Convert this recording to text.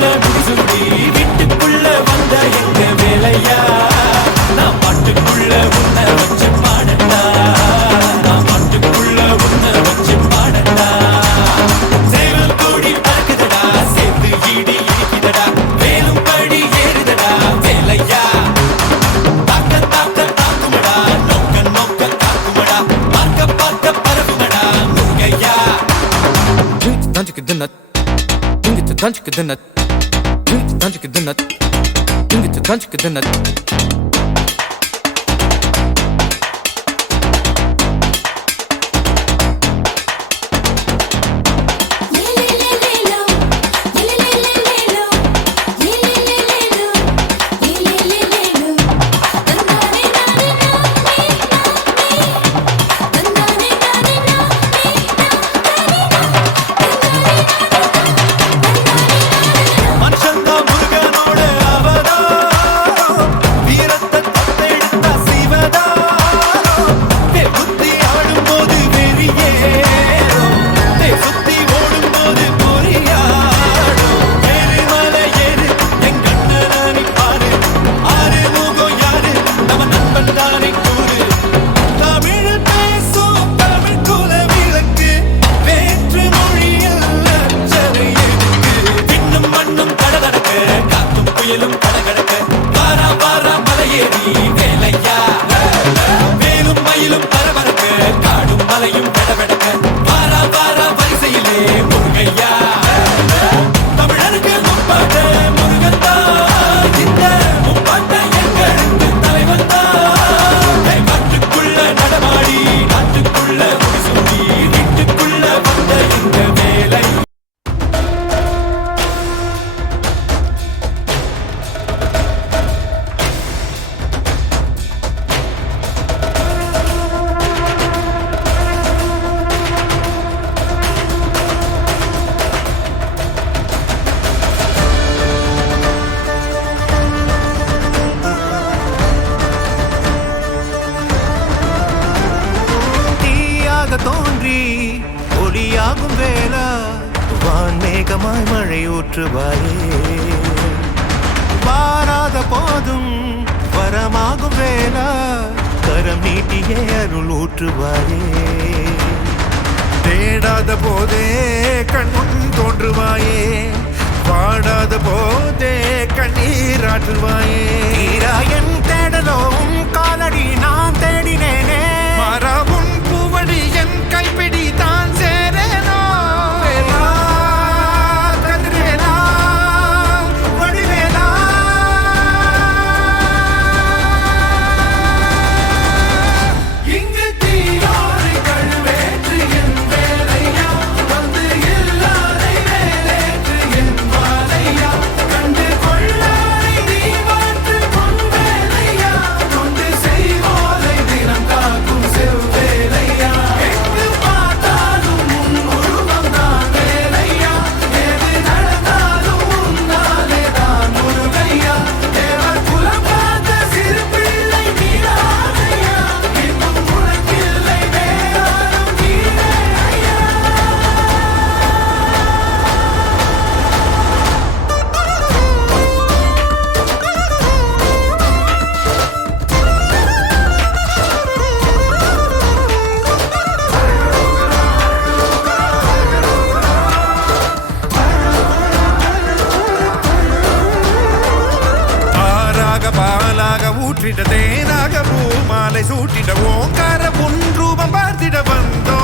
முடிசுடி வீட்டுக்குள்ள வந்த எங்க வேலையா நான் பாட்டுக்குள்ள உன்னை வச்சு பாடட்டா நான் பாட்டுக்குள்ள உன்னை வச்சு பாடட்டா சேவல் கூடி பறக்குதடா சேர்த்து ஈடி இடிக்குதடா வேலும் படி ஏறுதடா வேலையா தாக்க தாக்க தாக்குமடா நோக்க நோக்க தாக்குமடா பார்க்க பார்க்க பரவுமடா முருகையா Танчик и дынат, танчик и дынат, танчик и дынат. தோன்றி ஒளியாகும் வேளா வான்மேகமாய் மழை ஊற்றுவாயே வாராத போதும் வரமாகும் வேளா கரம் நீட்டியே அருள் ஊற்றுவாயே தேடாத போதே கண்முன் தோன்றுவாயே வாடாத போதே கண்ணீர் ஆற்றுவாயே என் தேடலும் காலடி நான் தேடினேனே மாறாவும் என் கைப்பிடி தான் சேரேனோ கதிரேலா வடிவேலா இங்கு தீயோரை கழுவேற்று என் வேலையா வந்து எல்லாரை வேலேற்று என் வாழையா கண்டு கொள்ளாரை நீ மாற்று பொன் வேலையா கொண்டு செய்வோரை தினம் காக்கும் செவ்வேலையா ஊற்றிட தேனாக பூமாலை சூட்டிட ஓங்கார பொன் ரூபம் பார்த்திட வந்தோ